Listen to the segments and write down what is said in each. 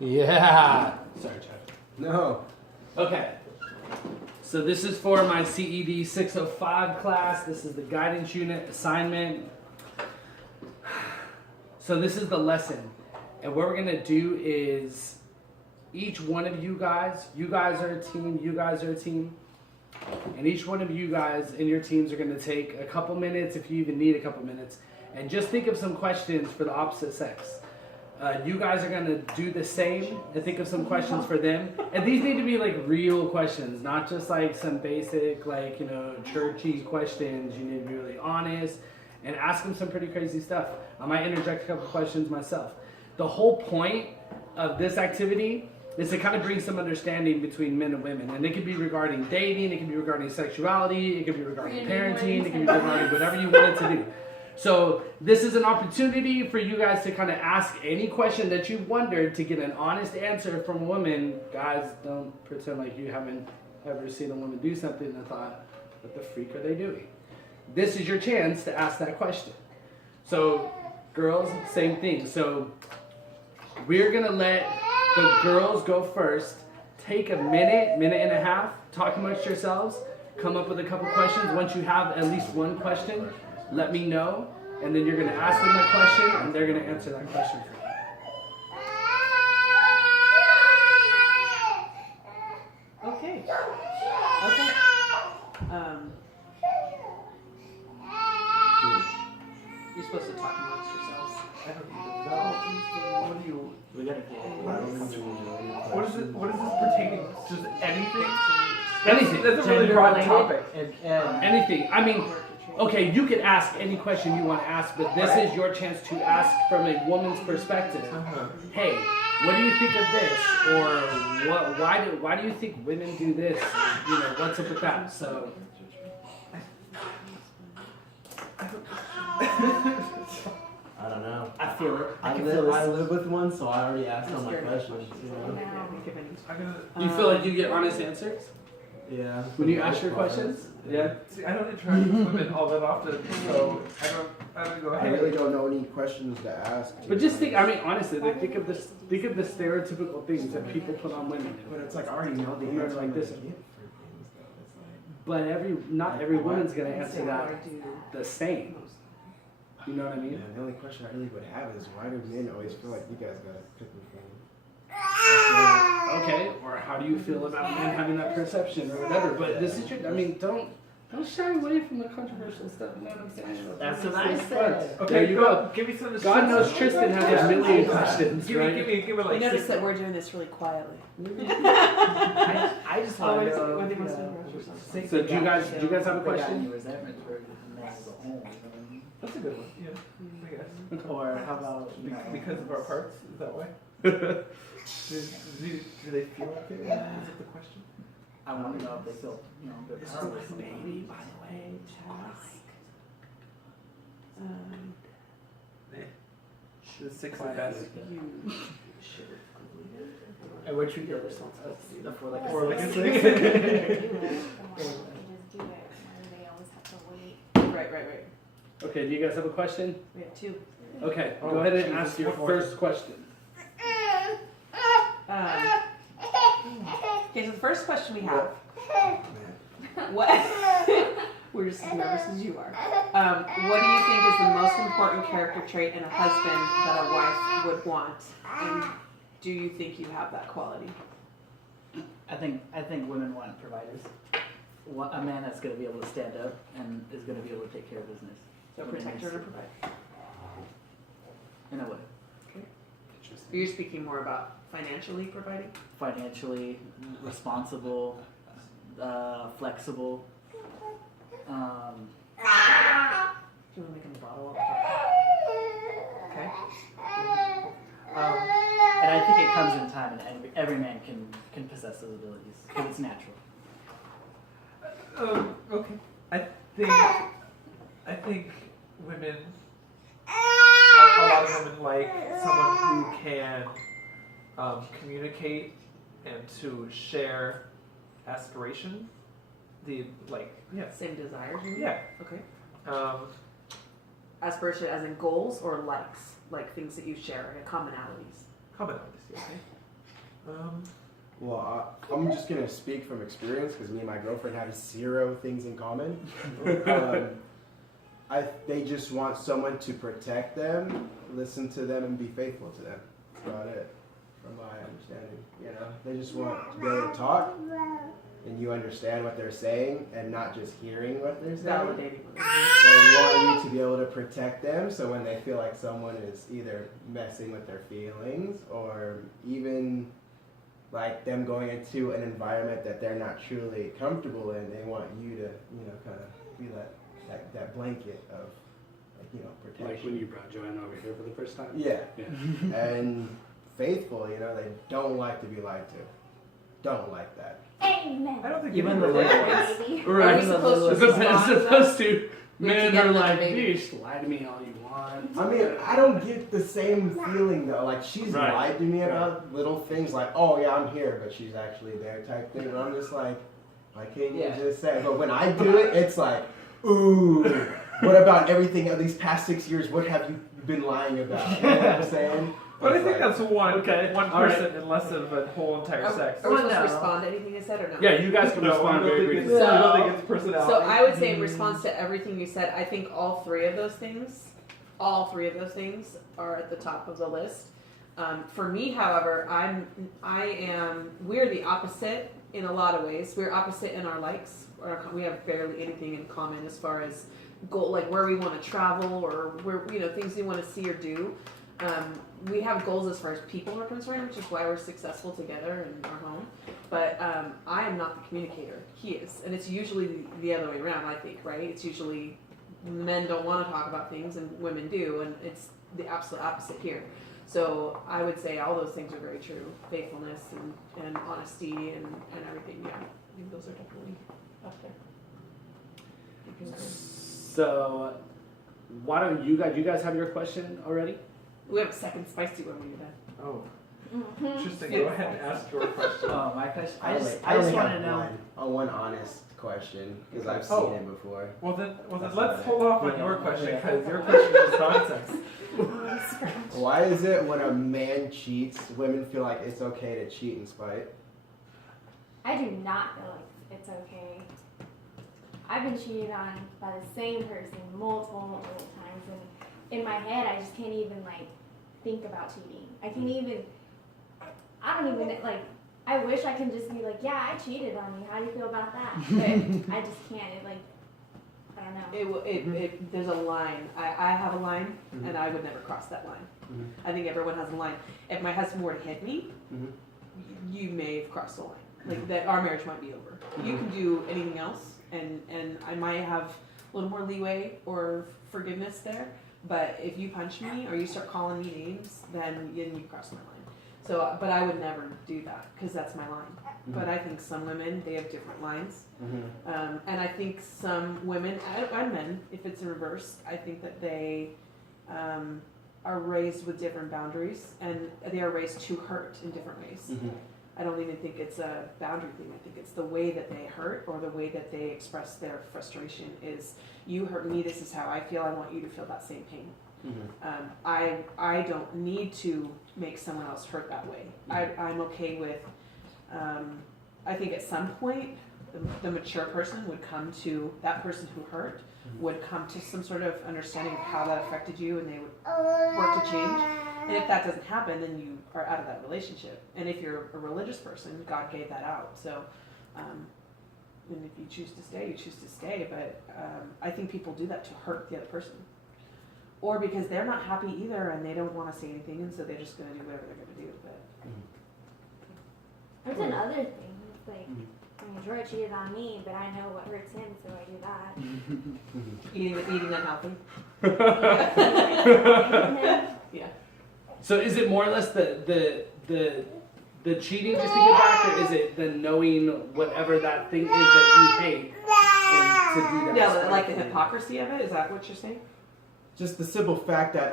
Yeah. Sorry, Chad. No. Okay. So this is for my CED 605 class. This is the guidance unit assignment. So this is the lesson. And what we're going to do is each one of you guys are a team, you guys are a team. And each one of you guys in your teams are going to take a couple minutes, if you even need a couple minutes, and just think of some questions for the opposite sex. You guys are going to do the same and think of some questions for them. And these need to be like real questions, not just like some basic, like, churchy questions. You need to be really honest and ask them some pretty crazy stuff. I might interject a couple questions myself. The whole point of this activity is to kind of bring some understanding between men and women. And it could be regarding dating, it could be regarding sexuality, it could be regarding parenting, it could be regarding whatever you want it to do. So this is an opportunity for you guys to kind of ask any question that you wondered to get an honest answer from a woman. Guys, don't pretend like you haven't ever seen a woman do something and thought, what the freak are they doing? This is your chance to ask that question. So girls, same thing. So we're going to let the girls go first. Take a minute and a half, talk amongst yourselves, come up with a couple questions. Once you have at least one question, let me know, and then you're going to ask them that question, and they're going to answer that question for you. Okay. You're supposed to talk amongst yourselves. I don't even know. What do you? We gotta get. What is this pertaining? Just anything? Anything. That's a really broad Gender-related topic. And Anything. I mean, okay, you can ask any question you want to ask, but this is your chance to ask from a woman's perspective. Hey, what do you think of this? Or why do you think women do this? What's up with that? So I don't know. I feel it. I can feel this. live with one, so I already asked all my scared of questions. do you feel like you get honest answers Yeah. when you ask your questions? Yeah. See, I don't interact with women all that often, so I don't go I ahead. really don't know any questions to ask. But just think. I mean, honestly, like, think of the stereotypical things that people put on women. But it's like I already know the Women are answer. like this. for things, though. But not every woman's gonna answer that the same. You know what I It's like, mean? yeah, the only question I really would have is why do men always feel like you guys gotta cook me for me? Okay, or how do you feel about men having that perception or whatever? But this is I mean, don't shy away from the controversial stuff. You know what I'm saying? That's what I It's said. fun. Okay, There you go. Give me some of the God shit. knows Tristan has a million questions, Give right? me like. You notice six- that we're doing this really quietly. I just want Always to know. when they must rush or something. So do you guys have a Any question? resentment for the man as a whole? You know what I mean? That's a good one. Yeah, I guess. Or how about Because of our parts, is that why? do they feel like it? Is it the question? I want to know if they feel they're This is powerless. my baby, by the way. The six of best. You should. And we're treating the responsibility for like Or like a six. Right. Okay, do you guys have a question? We have two. Okay, Oh, go ahead and Jesus, ask your one more. first question. Okay, so the first question we have. What? We're just as nervous as you are. What do you think is the most important character trait in a husband that a wife would want? And do you think you have that quality? I think women want providers. A man that's going to be able to stand up and is going to be able to take care of business. So protector and provide. In a way. You're speaking more about financially providing? Financially responsible, flexible. Do you want to make him a bottle up? Okay. And I think it comes in time, and every man can possess those abilities because it's natural. Okay. I think women, a lot of women like someone who can communicate and to share aspiration. Same desires? maybe? Yeah. Okay. Aspiration as in goals or likes? Like things that you share, like commonalities? Commonalities, yeah. Well, I'm just gonna speak from experience because me and my girlfriend have 0 things in common. They just want someone to protect them, listen to them, and be faithful to them. That's about it, from my understanding. You know, they just want to be able to talk, and you understand what they're saying, and not just hearing what they're saying. Validating. They want you to be able to protect them, so when they feel like someone is either messing with their feelings or even like them going into an environment that they're not truly comfortable in, they want you to, you know, kind of be that blanket of, like, you know, protection. Like when you brought Joanna over here for the first time. Yeah. Yeah. And faithful, you know, they don't like to be lied to. Don't like that. Amen. I don't think Even even the the little ones. Baby. Right. Are we supposed to As respond to opposed them? to We have to men get are another like, baby. dude, just lie to me all you want. I mean, I don't get the same feeling though. Like, she's Right. lied to me about little things like, oh yeah, I'm here, but she's actually there type thing. And I'm just like, why can't you Yeah. just say? But when I do it, it's like, ooh, what about everything of these past 6 years? What have you been lying about? You know what I'm saying? But I It's think like, that's one Okay, one all right. person and less of a whole entire Are, sex. are we Well, supposed to no. respond to anything you said or no? Yeah, you guys can No, respond I don't very think briefly. it's, I don't So- think it's personality. So I would say in response to everything you said, I think all three of those things are at the top of the list. For me, however, we're the opposite in a lot of ways. We're opposite in our likes. We have barely anything in common as far as goal, like where we want to travel or where, you know, things we want to see or do. We have goals as far as people are concerned, which is why we're successful together in our home. But I am not the communicator. He is. And it's usually the other way around, I think, right? It's usually men don't want to talk about things and women do, and it's the absolute opposite here. So I would say all those things are very true. Faithfulness and honesty and everything, yeah. I think those are definitely up there. So, why don't you guys have your question already? We have a second spicy one when you're done. Oh, Mm-hmm. interesting. Go ahead and ask your question. Oh, my question. I only- just only want have to know. one honest question because I've seen Oh. it before. Well then, That's let's about hold it. off on your question because your question is nonsense. Why is it when a man cheats, women feel like it's okay to cheat in spite? I do not feel like it's okay. I've been cheated on by the same person multiple times, and in my head, I just can't even like think about cheating. I can't even. I don't even like. I wish I can just be like, yeah, I cheated on you. How do you feel about that? But I just can't. It like, I don't know. There's a line. I have a line, and I would never cross that line. Mhm. I think everyone has a line. If my husband were to hit me, Mhm. you may have crossed the line. Like that, our marriage might be over. You can do anything else, and I might have a little more leeway or forgiveness there. But if you punch me or you start calling me names, then you cross my line. So, but I would never do that because that's my line. But I think some women, they have different lines. Mm-hmm. And I think some women and men, if it's in reverse, I think that they are raised with different boundaries and they are raised to hurt in different ways. Mm-hmm. I don't even think it's a boundary thing. I think it's the way that they hurt or the way that they express their frustration is, you hurt me, this is how I feel, I want you to feel that same pain. Mm-hmm. I don't need to make someone else hurt that way. I'm okay with, I think at some point, the mature person would come to, that person who hurt, would come to some sort of understanding of how that affected you and they would work to change. And if that doesn't happen, then you are out of that relationship. And if you're a religious person, God gave that out. So, and if you choose to stay, you choose to stay. But I think people do that to hurt the other person. Or because they're not happy either and they don't want to say anything, and so they're just going to do whatever they're going to do. But There's another thing. It's like, I mean, Troy cheated on me, but I know what hurts him, so I do that. eating unhealthy. Yeah. So is it more or less the cheating just to get back, or is it the knowing whatever that thing is that you hate and to do that? Yeah, like the hypocrisy of it. Is that what you're saying? Just the simple fact that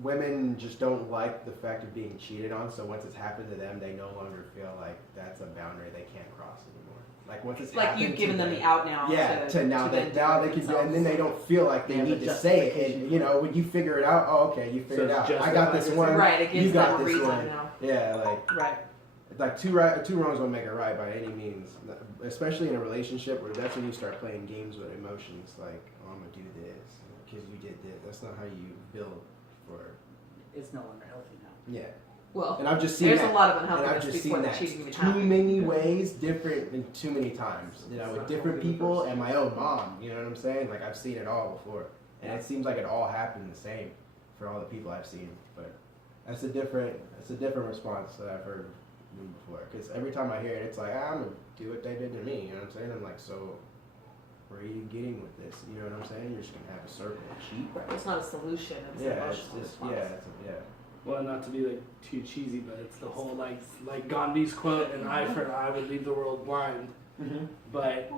women just don't like the fact of being cheated on. So once it's happened to them, they no longer feel like that's a boundary they can't cross anymore. Like once it's Like happened you've given to them the out now. Yeah, to now then they can do, and then they don't feel like they Yeah, need the to say it. justification. And, you know, when you figure it out, oh, okay, you figured it it's out. I got this justified. one. Right, it gives You got them a this reason one. now. Yeah, like Right. like two wrongs don't make it right by any means. Especially in a relationship where that's when you start playing games with emotions. Like, oh, I'm gonna do this because you did this. That's not how you build for. It's no longer healthy now. Yeah. Well, And I've just seen there's that. a lot of And I've unhealthiness just before seen the that cheating even too happened. many ways, different and too many times. You know, with different people and my own mom. You know what I'm saying? Like I've seen it all before, and it seems like it all happened the same for all the people I've seen. But that's a different response that I've heard before. Because every time I hear it, it's like I'm gonna do what they did to me. You know what I'm saying? I'm like, so where are you getting with this? You know what I'm saying? You're just gonna have a circle of cheat. Right, it's not a solution. It's an Yeah, it's emotional just response. yeah. Well, not to be like too cheesy, but it's the whole like Gandhi's quote, "An eye for an eye would leave the world blind." Mm-hmm. But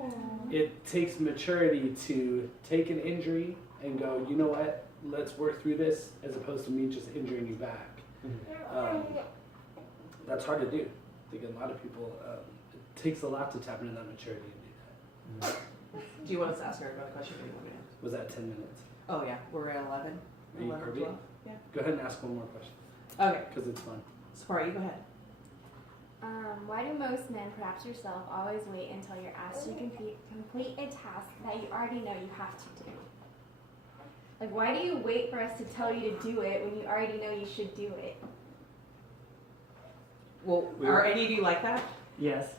it takes maturity to take an injury and go, you know what? Let's work through this, as opposed to me just injuring you back. That's hard to do. I think a lot of people. It takes a lot to tap into that maturity and do that. Do you want us to ask her another question? Or do you want me to? Was that 10 minutes? Oh yeah, we're at 11. Are you 11, Kirby? 12. Yeah. Go ahead and ask one more question, Okay. because it's fun. Safari, you go ahead. Why do most men, perhaps yourself, always wait until you're asked to complete a task that you already know you have to do? Like, why do you wait for us to tell you to do it when you already know you should do it? Well, are any of you like that? Yes.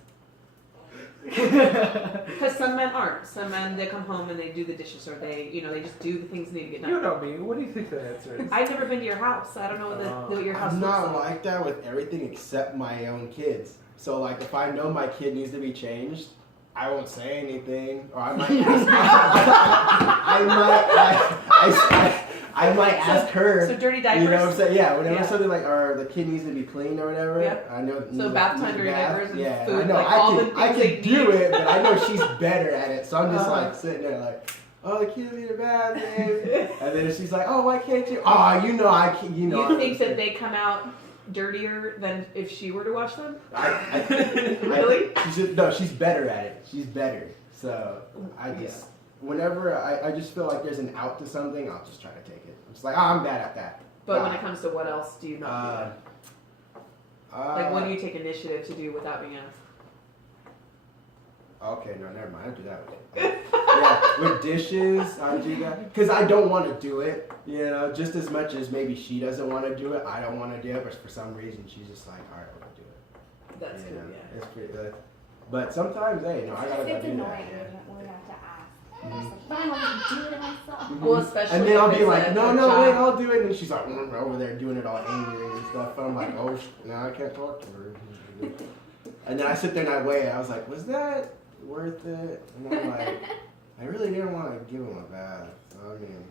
Because some men aren't. Some men, they come home and they do the dishes, or they just do the things that need to get You done. know me. What do you think the answer is? I've never been to your house. I don't know what your house I'm looks not like. like that with everything except my own kids. So like if I know my kid needs to be changed, I won't say anything, or I might ask. I might ask her. So dirty diapers. You know what I'm saying? Yeah, whenever Yeah. something like, or the kid needs to be cleaned or whatever. Yeah. I know. So bath time, dirty diapers, and yeah, food, I know. like all the I things they can do need. it, but I know she's better at it. So I'm just Uh-huh. like sitting there like, oh, the kids need a bath, babe. And then she's like, oh, why can't you? Oh, you know I can. You know. You think that they come out dirtier than if she were to wash them? Really? She's better at it. She's better. So I just, whenever I just feel like there's an out to something, I'll just try to take it. I'm just like, oh, I'm bad at that. But when it comes to what else do you not do? Like, what do you take initiative to do without being asked? Okay, no, never mind. I do that. Yeah, with dishes, I do that because I don't want to do it. You know, just as much as maybe she doesn't want to do it, I don't want to do it. But for some reason, she's just like, all right, I'm gonna do it. That's You good, know, yeah. It's pretty good. But sometimes, hey, no, I gotta go It's do annoying that. Yeah. when we have to ask. I'm just like, but I want to do it myself. Well, especially And then I'll if be it's like, a no, job. wait, I'll do it. And she's like, over there doing it all angry and stuff. And I'm like, oh, now I can't talk to her. And then I sit there and I wait. I was like, was that worth it? And I'm like, I really didn't want to give him a bath. So, I mean,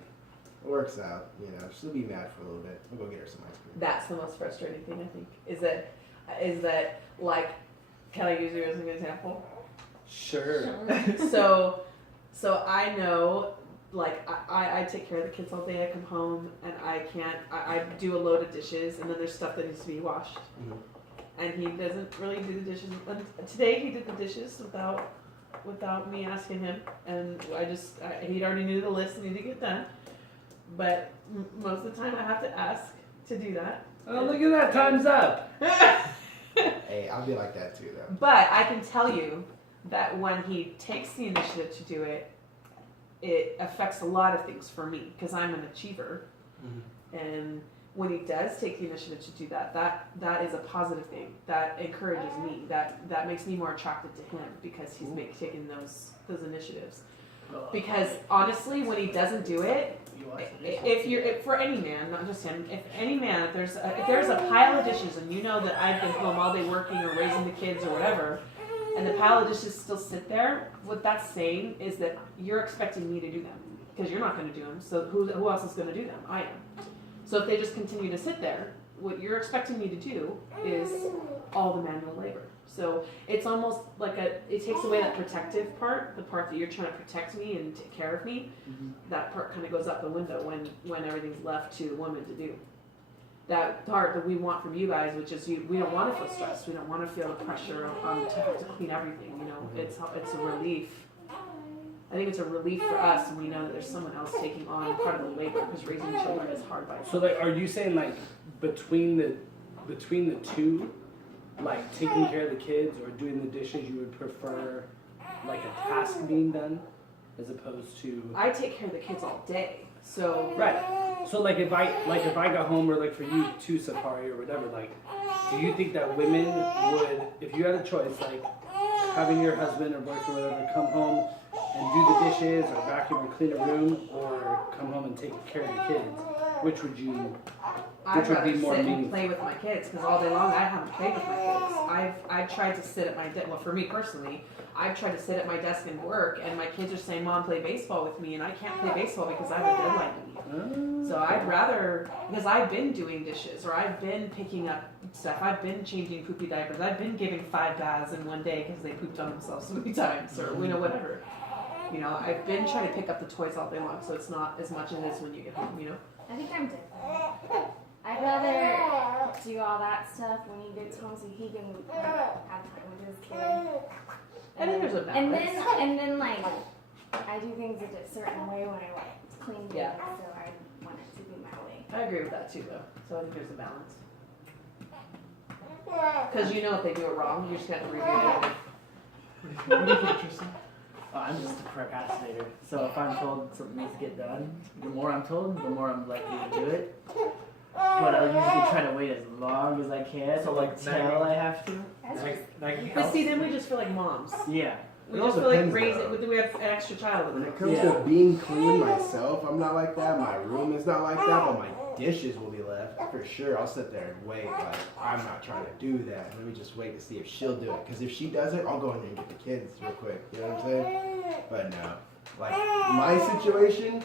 it works out. You know, she'll be mad for a little bit. We'll go get her some ice cream. That's the most frustrating thing, I think, is that like, can I use you as an example? Sure. So I know, like, I take care of the kids all day. I come home and I do a load of dishes, and then there's stuff that needs to be washed. Mhm. And he doesn't really do the dishes. And today he did the dishes without me asking him, and he already knew the list that needed to get done. But most of the time I have to ask to do that. Oh, look at that! Time's up. Hey, I'll be like that too, though. But I can tell you that when he takes the initiative to do it, it affects a lot of things for me because I'm an achiever. Mhm. And when he does take the initiative to do that is a positive thing. That encourages me. That makes me more attracted to him because he's taking those initiatives. Because honestly, when he doesn't do it, if for any man, not just him, if any man, if there's a pile of dishes and you know that I've been home all day working or raising the kids or whatever, and the pile of dishes still sit there, what that's saying is that you're expecting me to do them because you're not going to do them. So who else is going to do them? I am. So if they just continue to sit there, what you're expecting me to do is all the manual labor. So it's almost like it takes away that protective part, the part that you're trying to protect me and take care of me. Mm-hmm. That part kind of goes out the window when everything's left to the woman to do. That part that we want from you guys, which is we don't want to feel stressed. We don't want to feel the pressure to have to clean everything. You know, it's a relief. I think it's a relief for us, and we know that there's someone else taking on part of the labor because raising children is hard by itself. So, like, are you saying like between the two, like taking care of the kids or doing the dishes, you would prefer like a task being done as opposed to I take care of the kids all day, so right. So like if I got home, or like for you too, Safari or whatever, like do you think that women would, if you had a choice, like having your husband or boyfriend or whatever come home and do the dishes or vacuum or clean a room, or come home and take care of the kids, which would you? I'd Which would be rather more sit and meaningful. play with my kids because all day long I haven't played with my kids. I've tried to sit at my desk. Well, for me personally, I've tried to sit at my desk and work, and my kids are saying, "Mom, play baseball with me," and I can't play baseball because I have a deadline to meet. So I'd rather, because I've been doing dishes, or I've been picking up stuff, I've been changing poopy diapers, I've been giving 5 baths in one day because they pooped on themselves so many times, or whatever. You know, I've been trying to pick up the toys all day long, so it's not as much as it is when you get home. You know. I think I'm different. I'd rather do all that stuff when he gets home so he can like, have time with his kid. I think there's a And balance. then like I do things a certain way when I want to clean things, Yeah. so I want it to be my way. I agree with that too, though. So I think there's a balance. Because you know if they do it wrong, you just have to review it. What do you think, Tristan? Oh, I'm just a procrastinator. So if I'm told something needs to get done, the more I'm told, the more I'm likely to do it. But I'll usually try to wait as long as I can So, like, until nagging? I have to. Nagging But helps? see, then we just feel like moms. Yeah. We It all just feel like depends, raising. though. We have an extra child When with it us. comes Yeah. to being clean myself, I'm not like that. My room is not like that, but my dishes will be left for sure. I'll sit there and wait. Like I'm not trying to do that. Let me just wait to see if she'll do it. Because if she does it, I'll go in there and get the kids real quick. You know what I'm saying? But no, like my situation,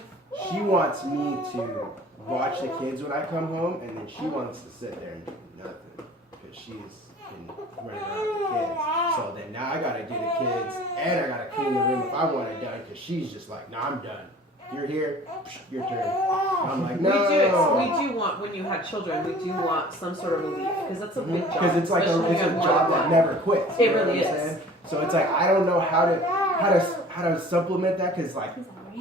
she wants me to watch the kids when I come home, and then she wants to sit there and do nothing because she's been running around with the kids. So then now I gotta do the kids and I gotta clean the room if I want it done because she's just like, nah, I'm done. You're here, your turn. I'm like, no. We do want, when you have children, we do want some sort of relief because that's a big job. Because it's like especially when it's you a have job one. that never quits. It you know really what I'm is. saying? So it's like I don't know how to supplement that because like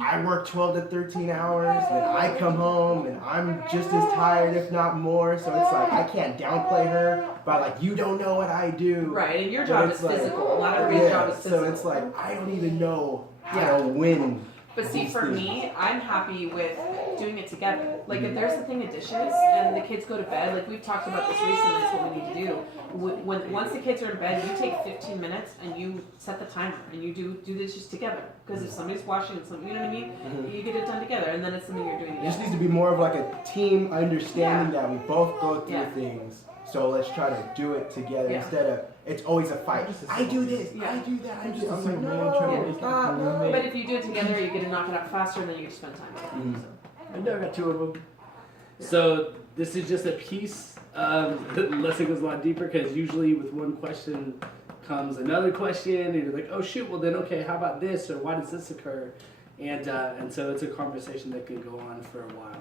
I work 12 to 13 hours, then I come home and I'm just as tired, if not more. So it's like I can't downplay her by like you don't know what I do. Right, and your But job it's is like- physical. Not everybody's job is So physical. it's like I don't even know how to win. But see, these for things. me, I'm happy with doing it together. Like, if there's a thing of dishes and the kids go to bed, like we've talked about this recently, that's what we need to do. Once the kids are in bed, you take 15 minutes and you set the timer and you do the dishes together. Because if somebody's washing and something, you know what I mean? You get it done together, and then it's something you're doing It just together. needs to be more of like a team understanding that we both go through Yeah. things. So let's try to do it together Yeah. instead of it's always a fight. Just a I do simple this, Yeah. I do that, I do. Just a I'm like, simple no, man trying to Yeah. make stop, it no. But if you do it together, you get to knock it out faster, and then you get to spend time together. Mhm. So. I know I got 2 of them. So this is just a piece. The lesson goes a lot deeper because usually with one question comes another question, and you're like, oh shoot, well then okay, how about this, or why does this occur? And so it's a conversation that can go on for a while.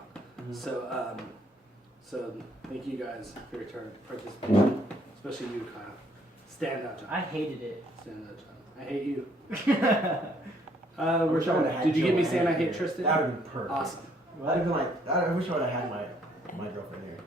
So thank you guys for your participation, especially you, Kyle. Stand out, John. I hated it. Stand out, John. I hate you. I wish I would've had Did you get me Joanne saying I here. hate Tristan? That would have been perfect. Awesome. I'd have been like, I wish I would have had my girlfriend here.